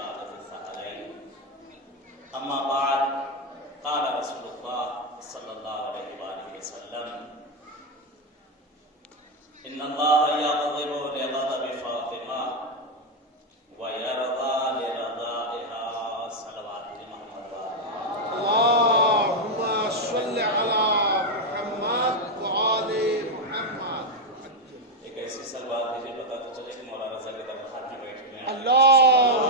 العبادة الثقلين أما بعد قال رسول الله صلى الله عليه وآله وسلم إن الله يغضب لغضب فاطمة ويرضى لرضائها صلوات محمد اللهم صل على محمد وآل محمد. ایک ایسی سلوات دیجیے پتہ تو چلے کہ مولا رضا کے دربار میں بیٹھے ہیں. اللهم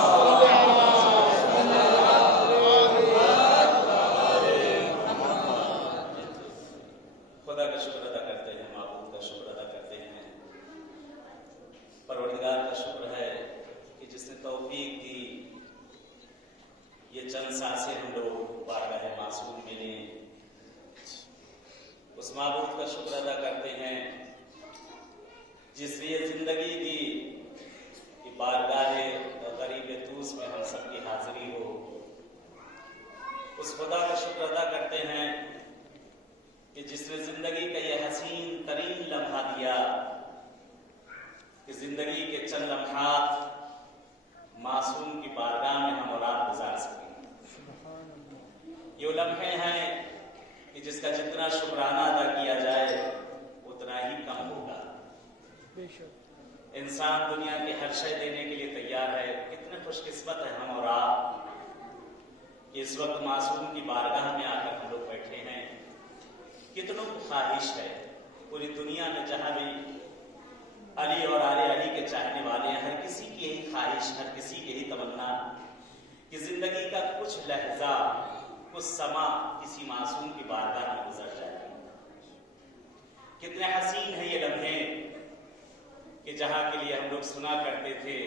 صل على خدا کا شکر ادا کرتے ہیں, معبود کا شکر ادا کرتے ہیں, پروردگار کا شکر ہے کہ جس نے توفیق دی یہ چند سانسیں ہم لوگ بارگاہ معصوم ملیں. اس معبود کا شکر ادا کرتے ہیں جس نے یہ زندگی دی کہ بارگاہ غریب توس میں ہم سب کی حاضری ہو. اس خدا کا شکر ادا کرتے ہیں کہ جس نے زندگی کا یہ حسین ترین لمحہ دیا کہ زندگی کے چند لمحات معصوم کی بارگاہ میں ہم اور آپ گزار سکیں. یہ لمحے ہیں کہ جس کا جتنا شکرانہ ادا کیا جائے اتنا ہی کم ہوگا. انسان دنیا کے ہر شے دینے کے لیے تیار ہے. کتنے خوش قسمت ہیں ہم اور آپ کہ اس وقت معصوم کی بارگاہ میں آ کر ہم لوگ بیٹھے ہیں. کتنوں کو خواہش ہے پوری دنیا میں جہاں بھی علی اور آل علی کے چاہنے والے ہیں, ہر کسی کی یہی خواہش, ہر کسی کی یہی تمنا کہ زندگی کا کچھ لحظہ, کچھ سما کسی معصوم کی بارگاہ میں گزر جائے. کتنے حسین ہیں یہ لمحے کہ جہاں کے لیے ہم لوگ سنا کرتے تھے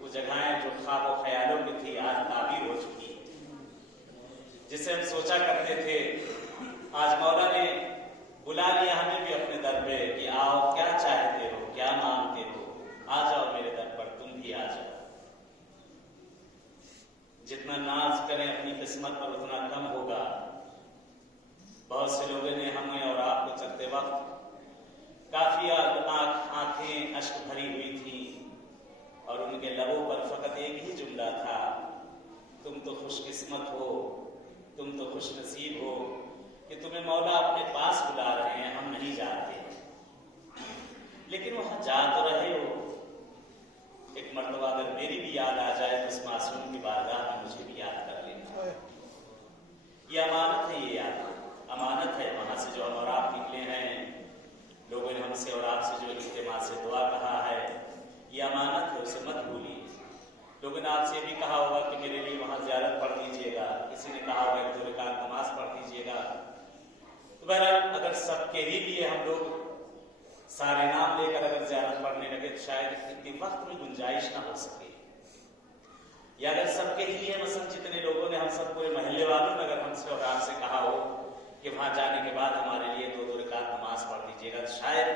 وہ جگہیں جو خواب و خیالوں کی تھی آج تعبیر ہو چکی. جسے ہم سوچا کرتے تھے آج مولا نے بلا لیا ہمیں بھی اپنے در پہ کہ آؤ, کیا چاہتے ہو, کیا مانگتے ہو, آ جاؤ میرے در پر, تم بھی آ جاؤ. جتنا ناز کریں اپنی قسمت پر اتنا کم ہوگا. بہت سے لوگوں نے ہمیں اور آپ کو چلتے وقت کافی آنکھیں اشک بھری ہوئی تھیں اور ان کے لبوں پر فقط ایک ہی جملہ تھا, تم تو خوش قسمت ہو, تم تو خوش نصیب ہو کہ تمہیں مولا اپنے پاس بلا رہے ہیں, ہم نہیں جاتے. لیکن وہاں جا تو رہے ہو. ایک مرتبہ اگر میری بھی یاد آ جائے تو اس معصوم کی بارگاہ میں مجھے بھی یاد کر لینا. یہ امانت ہے, یہ یاد امانت ہے. وہاں سے جو ہم اور آپ نکلے ہیں, لوگوں نے ہم سے اور آپ سے جو اجتماع سے دعا کہا ہے, یہ امانت ہے, اسے مت بھولیے. لوگوں نے آپ سے بھی کہا ہوگا کہ میرے لیے وہاں زیارت پڑھ دیجیے گا, کسی نے کہا ہوگا کہ 2 رکعت نماز پڑھ دیجیے گا. تو بہرحال اگر سب کے ہی لیے ہم لوگ سارے نام لے کر اگر زیارت پڑھنے لگے تو شاید اتنی وقت میں گنجائش نہ ہو سکے. یا اگر سب کے لیے مثلا جتنے لوگوں نے, ہم سب پورے محلے والوں نے اگر ہم سے اور آپ سے کہا ہو کہ وہاں جانے کے بعد ہمارے لیے 2 رکعت نماز پڑھ دیجیے گا, تو شاید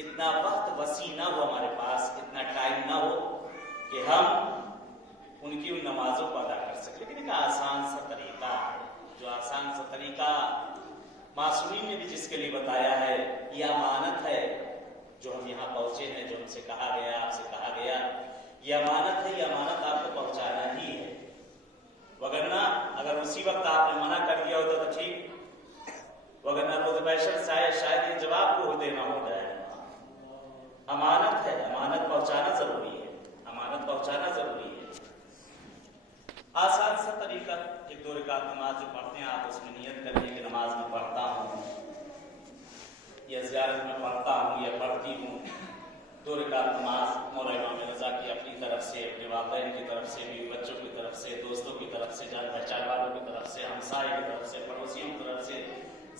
اتنا وقت وسیع نہ ہو ہمارے پاس, اتنا ٹائم نہ ہو کہ ہم ان کی ان نمازوں کو ادا کر سکیں. لیکن ایک آسان سا طریقہ ہے, جو آسان سا طریقہ معصومین نے بھی جس کے لیے بتایا ہے, یہ امانت ہے جو ہم یہاں پہنچے ہیں, جو ہم سے کہا گیا, آپ سے کہا گیا, یہ امانت ہے. یہ امانت آپ کو پہنچانا ہی ہے. وگرنہ اگر اسی وقت آپ نے منع کر دیا ہوتا تو ٹھیک, وگرنہ روز پیشن شاید یہ جواب کو دینا ہوتا ہے. امانت ہے, امانت پہنچانا ضروری ہے, امانت پہنچانا ضروری ہے. آسان سا طریقہ, ایک 2 رکعت نماز جو پڑھتے ہیں آپ اس میں نیت کریں کہ نماز میں پڑھتا ہوں یا زیارت میں پڑھتا ہوں یا پڑھتی ہوں. 2 رکعت نماز مولا امام رضا کی اپنی طرف سے, اپنے والدین کی طرف سے, بیوی بچوں کی طرف سے, دوستوں کی طرف سے, جان پہچان والوں کی طرف سے, ہمسائے کی طرف سے, پڑوسیوں کی طرف سے,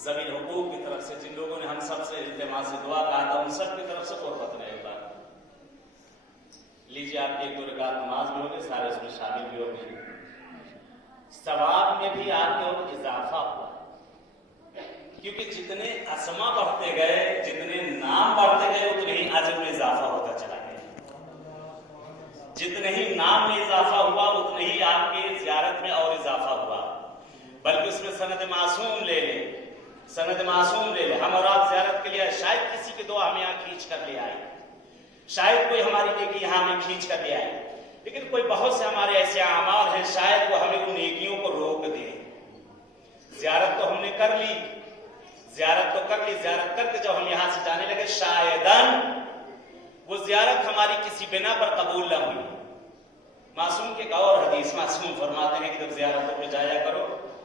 ذوی حقوق کی طرف سے, جن لوگوں نے ہم سب سے اجتماع سے دعا کہا تھا, ان سب کی طرف سے قربت رہے گا. لیجیے آپ کی 1-2 رکعت نماز بھی ہوگی, سارے اس میں شامل بھی ہوگی. ثواب میں بھی آپ کے اضافہ ہوا, کیونکہ جتنے اسما بڑھتے گئے, جتنے نام بڑھتے گئے, اتنے ہی اجر میں اضافہ ہوتا چلا گیا. جتنے ہی نام میں اضافہ ہوا اتنے ہی آپ کی زیارت میں اور اضافہ ہوا. بلکہ اس میں سند معصوم لے لیں, سند معصوم لے لیں. ہم اور آپ زیارت کے لیے شاید کسی کی دعا ہمیں یہاں کھینچ کر لے آئے, شاید کوئی ہماری نیکی یہاں ہمیں کھینچ کر لے آئے, لیکن کوئی بہت سے ہمارے ایسے اعمال ہیں شاید وہ ہمیں ان نیکیوں کو روک دیں. زیارت تو ہم نے کر لی، زیارت کر کے جب ہم یہاں سے جانے لگے شایدن وہ زیارت ہماری کسی بنا پر قبول نہ ہوئی. معصوم کے ایک اور حدیث معصوم فرماتے ہیں کہ جب زیارتوں پہ جایا کرو،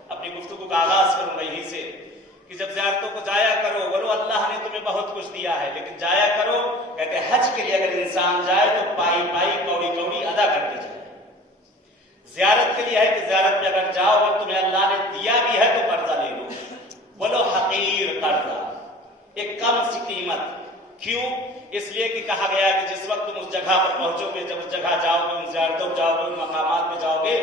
اپنی گفتگو کا آغاز کروں میں یہیں سے کہ جب زیارتوں کو جایا کرو، بولو اللہ نے تمہیں بہت کچھ دیا ہے لیکن جایا کرو. کہتے ہیں حج کے لیے اگر انسان جائے تو پائی پائی کوڑی کوڑی ادا کرتے جائے. زیارت کے لیے ہے کہ زیارت میں اگر جاؤ اور تمہیں اللہ نے دیا بھی ہے تو قرضہ لے لو. بولو حقیر قرضہ، ایک کم سی قیمت. کیوں؟ اس لیے کہ کہا گیا کہ جس وقت تم اس جگہ پر پہنچو گے، جب اس جگہ جاؤ گے، ان زیارتوں جاؤ گے، ان مقامات پہ جاؤ گے،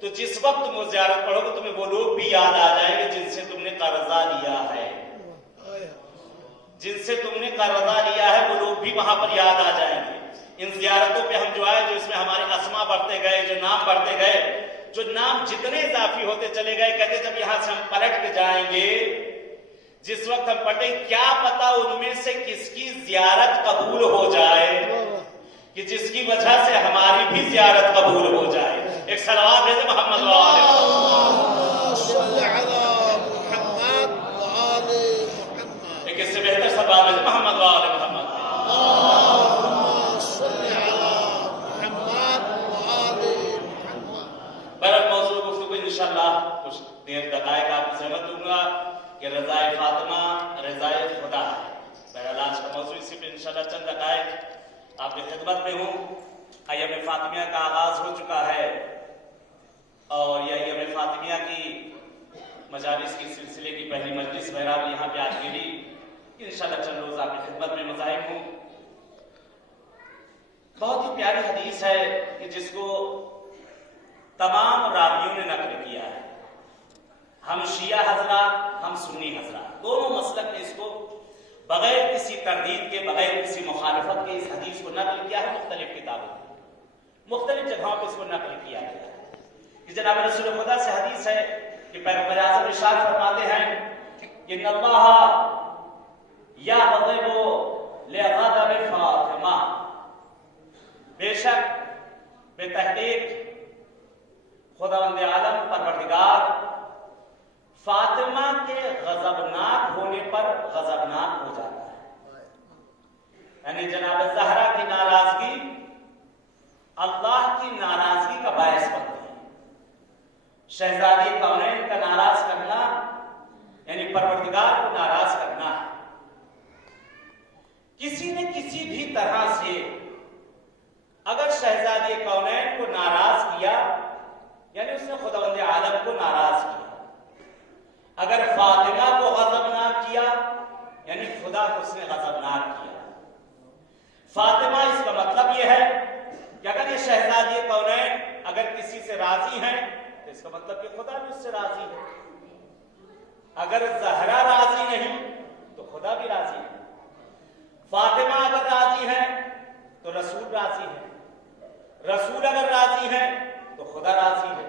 تو جس وقت تم وہ زیارت پڑھو گے تمہیں وہ لوگ بھی یاد آ جائیں گے جن سے تم نے قرضہ لیا ہے. جن سے تم نے قرضہ لیا ہے وہ لوگ بھی وہاں پر یاد آ جائیں گے. ان زیارتوں پہ ہم جو آئے، جو اس میں ہمارے اسما بڑھتے گئے، جو نام بڑھتے گئے، جو نام جتنے اضافی ہوتے چلے گئے، کہتے جب یہاں سے ہم پلٹ کے جائیں گے، جس وقت ہم پڑھیں کیا پتا ان میں سے کس کی زیارت قبول ہو جائے کہ جس کی وجہ سے ہماری بھی زیارت قبول ہو جائے. ایک صلوات بھیجے محمد ایک اس سے بہتر صلوات بھیجے محمد محمد. برحال موضوع گفتگو انشاءاللہ کچھ دیر دقائق آپ سے سہمت دوں گا کہ رضائے فاطمہ رضائے خدا ہے. بہرحال آج کا موضوع اسی پہ انشاءاللہ چند دقائق آپ کی خدمت میں ہوں. ایام فاطمیہ کا آغاز ہو چکا ہے اور یہ ایام فاطمیہ کی مجالس کی سلسلے کی پہلی مجلس بہرحال یہاں پہ آج کے لیے انشاءاللہ چند روز آپ کی خدمت میں مزاحم ہوں. بہت ہی پیاری حدیث ہے کہ جس کو تمام راویوں نے نقل کیا ہے. ہم شیعہ حضرات، ہم سنی حضرات، دونوں مسلک نے اس کو بغیر کسی تردید کے، بغیر کسی مخالفت کے اس حدیث کو نقل کیا ہے. مختلف کتابوں میں مختلف جگہوں پہ اس کو نقل کیا گیا ہے کہ جناب رسول خدا سے حدیث ہے کہ پیغمبر اعظم ارشاد فرماتے ہیں کہ ان اللہ یغضب لغضب فاطمہ، بے شک بے تحقیق خداوند عالم پروردگار فاطمہ کے غضبناک ہونے پر غضبناک ہو جاتا ہے. یعنی جناب زہرا کی ناراضگی اللہ کی ناراضگی کا باعث بنتی ہے. شہزادی کونین کا ناراض کرنا یعنی پروردگار کو ناراض کرنا ہے. کسی نے کسی بھی طرح سے اگر شہزادی کونین کو ناراض کیا یعنی اس نے خداوند عالم کو ناراض کیا. اگر فاطمہ کو غضبناک کیا یعنی خدا کو اس نے غضبناک کیا. فاطمہ اس کا مطلب یہ ہے کہ اگر یہ شہزادی کونین اگر کسی سے راضی ہیں تو اس کا مطلب کہ خدا بھی اس سے راضی ہے. اگر زہرا راضی نہیں تو خدا بھی راضی ہے. فاطمہ اگر راضی ہیں تو رسول راضی ہے. رسول اگر راضی ہیں تو خدا راضی ہے.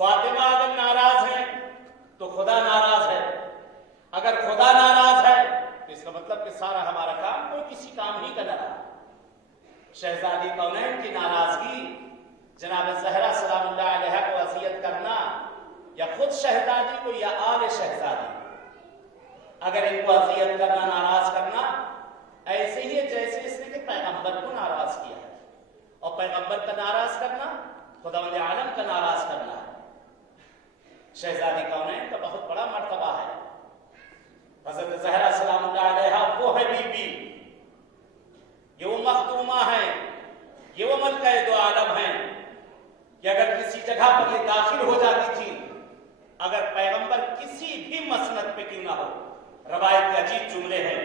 فاطمہ اگر ناراض ہیں تو خدا ناراض ہے. اگر خدا ناراض ہے تو اس کا مطلب کہ سارا ہمارا کام کوئی کسی کام ہی کا نہ رہا. شہزادی کونین کی ناراضگی، جناب زہرا سلام اللہ علیہ کو اذیت کرنا یا خود شہزادی کو یا آل شہزادی اگر ان کو اذیت کرنا، ناراض کرنا، ایسے ہی ہے جیسے اس نے کہ پیغمبر کو ناراض کیا ہے. اور پیغمبر کا ناراض کرنا خداوند عالم کا ناراض کرنا ہے. شہزادی کونین کا بہت بڑا مرتبہ ہے. حضرت زہرا سلام اللہ علیہ وہ ہے بی بی، یہ وہ مخدومہ ہیں، یہ وہ ملکہ دو عالم ہیں کہ اگر کسی جگہ پر یہ داخل ہو جاتی تھی، اگر پیغمبر کسی بھی مسند پہ کیوں نہ ہو، روایت کے عجیب جملے ہیں.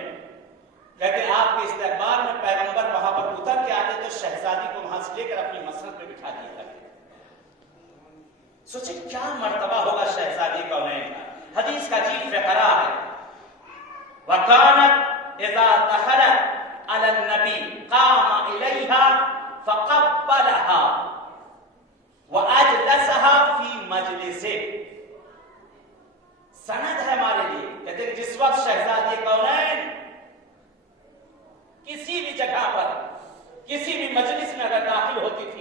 کہتے آپ کے استقبال میں پیغمبر وہاں پر اتر کے آتے تو شہزادی کو وہاں سے لے کر اپنی مسند پہ بٹھا دیا کرتے. سوچیں کیا مرتبہ ہوگا شہزادی کونین کا. حدیث کا عجیب فقرہ ہے. وَكَانَتْ إِذَا دَخَلَتْ عَلَى النَّبِيِّ قَامَ إِلَيْهَا فَقَبَّلَهَا وَأَجْلَسَهَا فِي مَجْلِسِهِ. سند ہے ہمارے لیے. کہتے ہیں جس وقت شہزادی کونین کسی بھی جگہ پر کسی بھی مجلس میں اگر داخل ہوتی تھی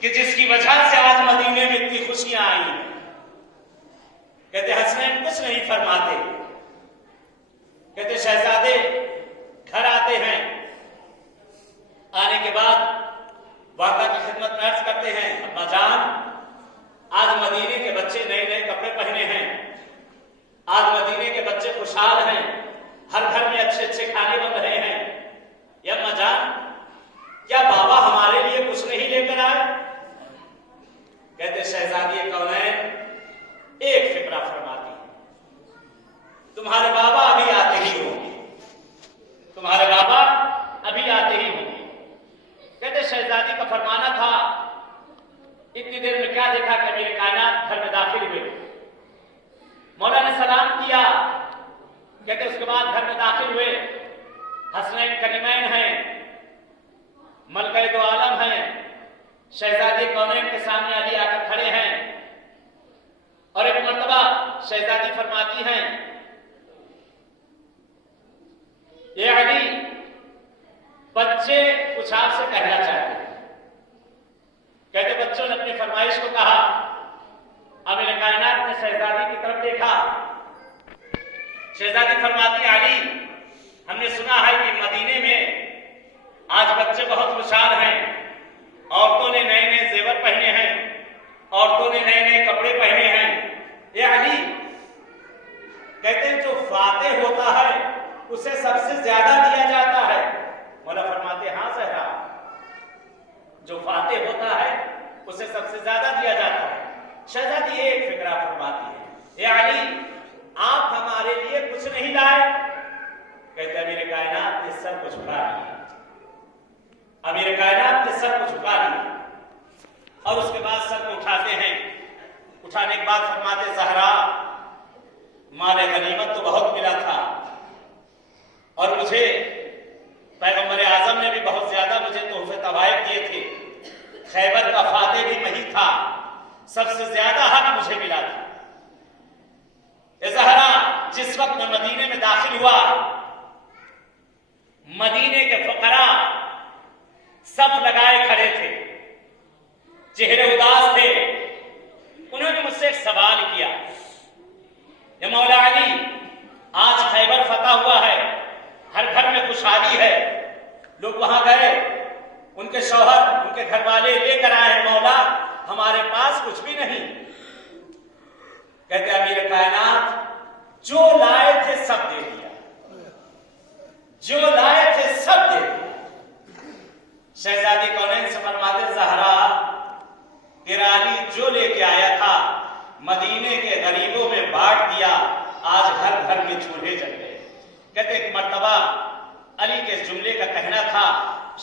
کہ جس کی وجہ سے آج مدینے میں اتنی خوشیاں آئی ہیں. کہتے حسنین کچھ نہیں فرماتے. کہتے شہزادے گھر آتے ہیں. آنے کے بعد والدہ کی خدمت میں عرض کرتے ہیں ابا جان آج مدینے کے بچے نئے نئے کپڑے پہنے ہیں. آج مدینے کے بچے خوشحال ہیں. ہر گھر میں اچھے اچھے کھانے بن رہے ہیں. یا اما جان کیا بابا ہمارے لیے کچھ نہیں لے کر آئے؟ کہتے شہزادی کونین ایک فکرہ فرماتی تمہارے بابا ابھی آتے ہی ہوں گے. تمہارے بابا ابھی آتے ہی ہوں گے. کہتے شہزادی کا فرمانا تھا اتنی دیر میں کیا دیکھا کہ میرے کائنات گھر میں داخل ہوئے. مولا نے سلام کیا. کہتے اس کے بعد گھر میں داخل ہوئے. حسنین کریمین ہیں, ملکہ دو عالم ہیں. شہزادی کونین کے سامنے علی آ کر کھڑے ہیں اور ایک مرتبہ شہزادی فرماتی ہیں یہ علی بچے کچھ آپ سے کہنا چاہتے ہیں. کہتے بچوں نے اپنی فرمائش کو کہا. امیر کائنات نے شہزادی کی طرف دیکھا. شہزادی فرماتی علی ہم نے سنا ہے کہ مدینے میں آج بچے بہت خوشحال ہیں. عورتوں نے نئے نئے زیور پہنے ہیں. عورتوں نے نئے نئے کپڑے پہنے ہیں. یہ علی کہتے ہیں جو فاتح ہوتا ہے اسے سب سے زیادہ دیا جاتا ہے. مولا فرماتے ہاں زہرا جو فاتح ہوتا ہے اسے سب سے زیادہ دیا جاتا ہے. شہزادی ایک فکرہ فرماتی ہے اے علی آپ ہمارے لیے کچھ نہیں لائے. کہتے امیر کائنات نے سر کو جھکا لیا. امیر کائنات نے سر کو جھکا لیا اور اس کے بعد سر کو اٹھاتے ہیں. اٹھانے کے بعد فرماتے زہرا مال غنیمت تو بہت ملا تھا اور مجھے پیغمبر اعظم نے بھی بہت زیادہ مجھے تحفے تحائف دیے تھے. خیبر کا فاتح بھی وہی تھا. سب سے زیادہ حق مجھے ملا تھا. اے زہرا جس وقت میں مدینے میں داخل ہوا مدینے کے فقراء صف لگائے کھڑے تھے. چہرے اداس تھے. انہوں نے مجھ سے ایک سوال کیا یا مولا علی آج خیبر فتح ہوا ہے. ہر گھر میں خوشحالی ہے. لوگ وہاں گئے ان کے شوہر ان کے گھر والے لے کر آئے ہیں. مولا ہمارے پاس کچھ بھی نہیں. کہتے امیر کائنات جو لائے تھے سب دے دیا. جو لائے تھے سب دے دیا. شہزادی کونین سے فرماتے زہرا تیرا علی جو لے کے آیا تھا مدینے کے غریبوں میں بانٹ دیا. آج گھر گھر میں چولہے جل گئے. کہتے ایک مرتبہ علی کے جملے کا کہنا تھا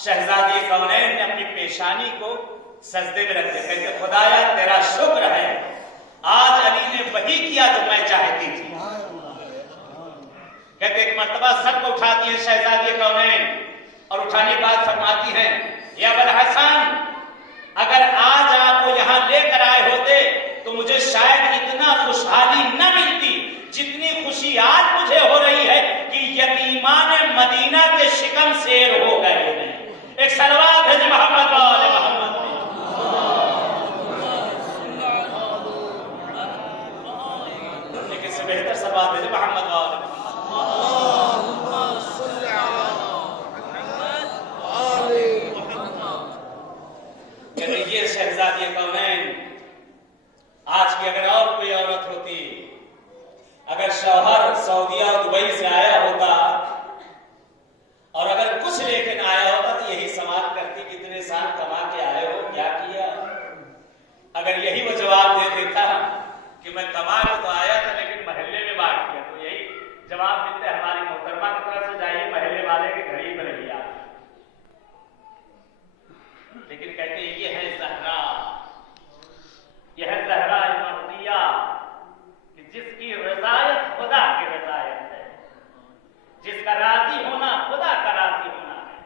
شہزادی کونین نے اپنی پیشانی کو سجدے میں رکھ دیا. کہتے خدایا تیرا شکر ہے آج علی نے وہی کیا جو میں چاہتی تھی. کہتے ایک مرتبہ سر کو اٹھاتی ہیں شہزادی کونین اور اٹھانے کے بعد فرماتی ہیں یا ابوالحسن اگر آج آپ کو یہاں لے کر آئے ہوتے تو مجھے شاید اتنا خوشحالی نہ ملتی جتنی خوشی آج مجھے ہو رہی ہے کہ یتیمان مدینہ کے شکم سیر ہو گئے ہیں. ایک صلوات ہے محمد والے محمد. لیکن سے بہتر صلوات ہے محمد والے محمد. یہ شہزادی کونین آج کی اگر اور کوئی عورت ہوتی اگر شوہر سعودیہ اور دبئی سے آیا ہوتا اور اگر کچھ لے کے نہ آیا ہوتا تو یہی سوال کرتی کہ اتنے سال کما کے آئے ہو کیا کیا. اگر یہی وہ جواب دے دیتا کہ میں کما کے تو آیا تھا لیکن محلے میں بانٹ کیا تو یہی جواب دیتے ہماری محترمہ کی طرف سے جائیے محلے والے کے گھر ہی میں رہیے آپ. لیکن کہتے ہیں یہ ہے زہرا. یہ ہے زہرا مرضیہ کہ جس کی رضایت خدا کی رضایت ہے. جس کا راضی ہونا خدا کا راضی ہونا ہے.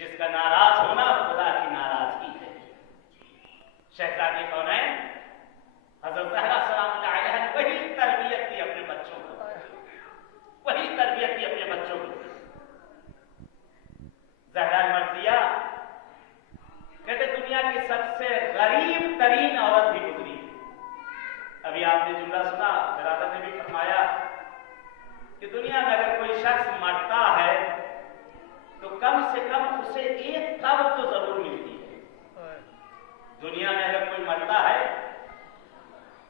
جس کا ناراض ہونا خدا کی ناراضگی ہے. شہزادی کونین حضرت زہرا سلام اللہ علیہ نے وہی تربیت دی اپنے بچوں کو. وہی تربیت دی اپنے بچوں کو. زہرا مرضیہ ابھی آپ نے جملہ سنا، برادر نے بھی فرمایا کہ دنیا میں اگر کوئی شخص مرتا ہے تو کم سے کم اسے ایک قبر تو ضرور ملتی ہے۔ دنیا میں اگر کوئی مرتا ہے،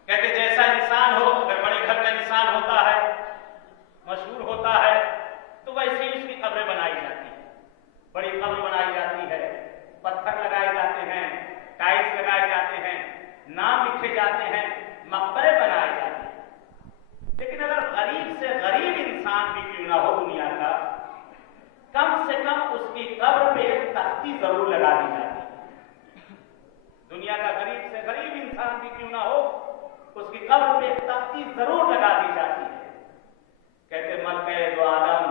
کہتے جیسا انسان ہو، اگر بڑے گھر کا انسان ہوتا ہے، مشہور ہوتا ہے، تو ویسے ہی اس کی قبریں بنائی جاتی ہیں، بڑی قبر بنائی جاتی ہے، پتھر لگائے جاتے ہیں، ٹائلز لگائے جاتے ہیں، نام لکھے جاتے ہیں، مقبرے بنائے جاتے ہیں۔ لیکن اگر غریب سے غریب انسان بھی کیوں نہ ہو دنیا کا، کم سے کم اس کی قبر پہ ایک تختی ضرور لگا دی جاتی ہے۔ دنیا کا غریب سے غریب انسان بھی کیوں نہ ہو، اس کی قبر پہ ایک تختی ضرور لگا دی جاتی ہے۔ کہتے ملکہ دو عالم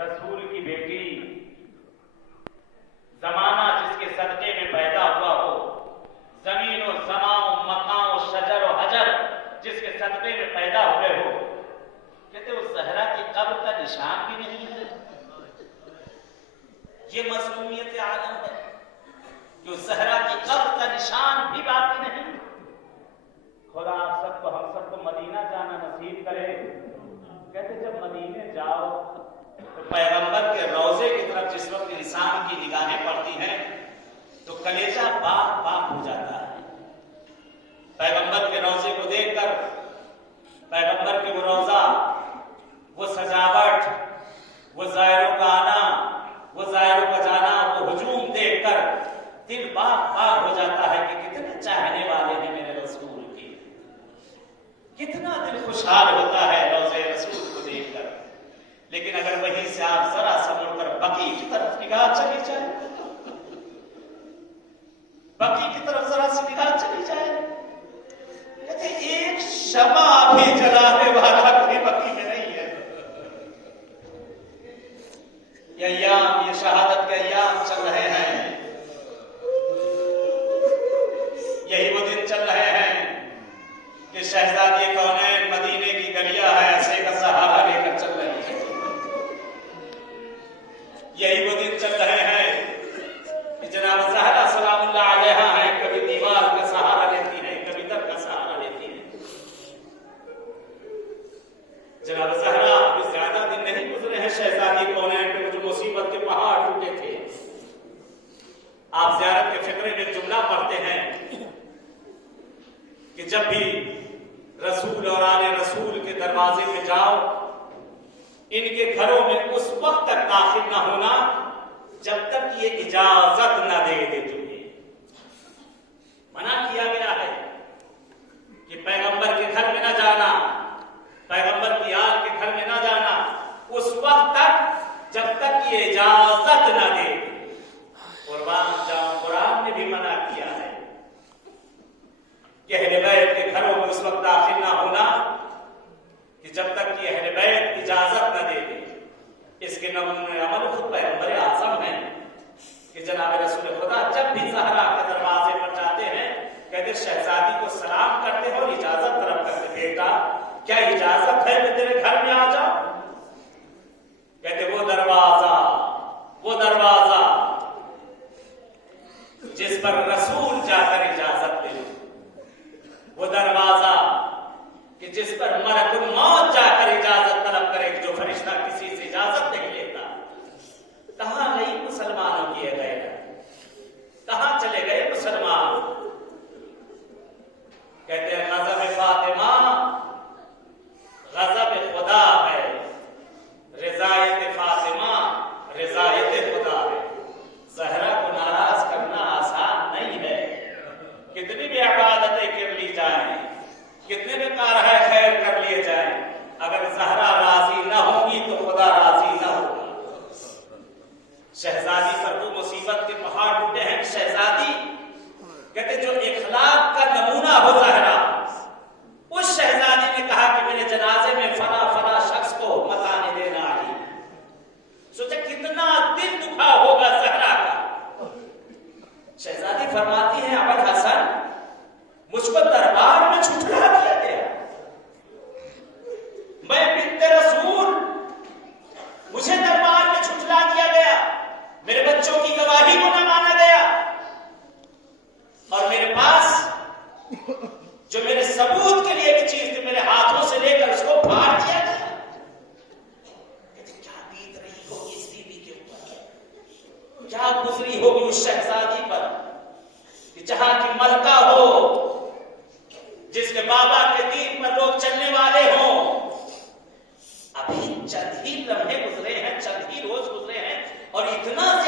رسول کی بیٹی، زمانہ جس کے صدقے میں پیدا ہوا ہو، زمین و سماء و مکان و شجر و حجر جس کے صدقے میں پیدا ہوئے ہو، کہتے اس زہرا کی قبر کا نشان بھی نہیں ہے۔ یہ مظلومیت عالم ہے کہ اس زہرا کی قبر کا نشان بھی باقی نہیں۔ خدا آپ سب کو، ہم سب کو مدینہ جانا نصیب کرے۔ کہتے جب مدینے جاؤ تو پیغمبر کے روضے کی طرف جس وقت انسان کی نگاہیں پڑتی ہیں تو کلیجہ باغ باغ ہو جاتا ہے۔ پیغمبر کے روضے کو دیکھ کر، پیغمبر کے وہ روضہ، وہ سجاوٹ، وہ زائروں کا آنا، وہ زائروں کا جانا، وہ ہجوم دیکھ کر دل باغ باغ ہو جاتا ہے کہ کتنے چاہنے والے ہیں میرے رسول کی، کتنا دل خوشحال ہوتا ہے روضے رسول کو دیکھ کر۔ لیکن اگر وہیں سے آپ ذرا سا مڑ کر بقیع کی طرف نگاہ چلی جائے، بقیع کی طرف ذرا سی نگاہ چلی جائے، کہتے ایک شمع بھی جلانے والا کوئی بقیع میں نہیں ہے۔ یہ ایام، یہ شہادت کے ایام چل رہے ہیں، یہی وہ دن چل رہے ہیں کہ شہزادی کونین مدینے کی گلیاں ایسے کا سہارا لے کر چل رہی ہے۔ یہی وہ دن چل رہے ہیں کہ جناب زہرا سلام اللہ علیہا ہیں، کبھی دیوار کا سہارا لیتی ہیں، کبھی در کا سہارا لیتی ہیں۔ جناب زہرا ابھی زیادہ دن نہیں گزرے ہیں شہزادی کونین پہ جو مصیبت کے پہاڑ ٹوٹے تھے۔ آپ زیارت کے فقرے میں جملہ پڑھتے ہیں کہ جب بھی رسول اور آل رسول کے دروازے میں جاؤ، ان کے گھروں میں اس وقت تک داخل نہ ہونا جب تک یہ اجازت نہ دے دے تمہیں۔ منع کیا گیا ہے کہ پیغمبر کے گھر میں نہ جانا، پیغمبر کی آل کے گھر میں نہ جانا اس وقت تک جب تک یہ اجازت نہ دے۔ قربان جاؤں، قرآن نے بھی منع کیا ہے کہ اہل بیت کے گھروں میں اس وقت داخل نہ ہونا کہ جب تک کہ اہل بیت اجازت نہ دے دے۔ اس کے نمونۂ عمل خود پیغمبر اعظم ہیں کہ جناب رسول خدا جب بھی زہرا کے دروازے پر جاتے ہیں، کہتے شہزادی کو سلام کرتے ہو، اجازت طلب کرتے، بیٹا کیا اجازت ہے کہ تیرے گھر میں آ جاؤ؟ کہتے وہ دروازہ جس پر رسول جا کر اجازت دے، وہ دروازہ کہ جس پر ملک الموت جا کر اجازت طلب کرے، جو فرشتہ کسی سے اجازت نہیں لیتا۔ کہاں گئی مسلمانوں کی غیرت؟ کہاں چلے گئے مسلمان؟ کہتے ہیں غضب فاطمہ غضب خدا ہے، رضایت فاطمہ رضایت خدا ہے۔ زہرا کو ناراض کرنا آسان نہیں ہے، کتنی بھی عبادتیں کر لی جائیں، کتنے بھی کارہ خیر کر لیے جائیں، اگر زہرا راضی نہ ہوگی تو خدا راضی نہ ہوگا۔ شہزادی پر تو مصیبت کے پہاڑ ٹوٹے ہیں۔ شہزادی کہتے جو اخلاق کا نمونہ ہو زہرا، اس شہزادی نے کہا کہ میرے جنازے میں فلاں فلاں شخص کو مت آنے دینا ہے۔ سوچا کتنا دل دکھا ہوگا زہرا کا۔ شہزادی فرماتی ہے ابو الحسن مجھ کو دربار میں چھٹلا دیا گیا، میں بنت رسول، مجھے دربار میں چھٹلا دیا گیا، میرے بچوں کی گواہی کو نہ مانا گیا، اور میرے پاس کیا گزری ہوگی اس شہزادی پر کہ جہاں کی ملکہ ہو، جس کے بابا کے دین پر لوگ چلنے والے ہوں. ابھی چند ہی لمحے گزرے ہیں، چند ہی روز گزرے ہیں اور اتنا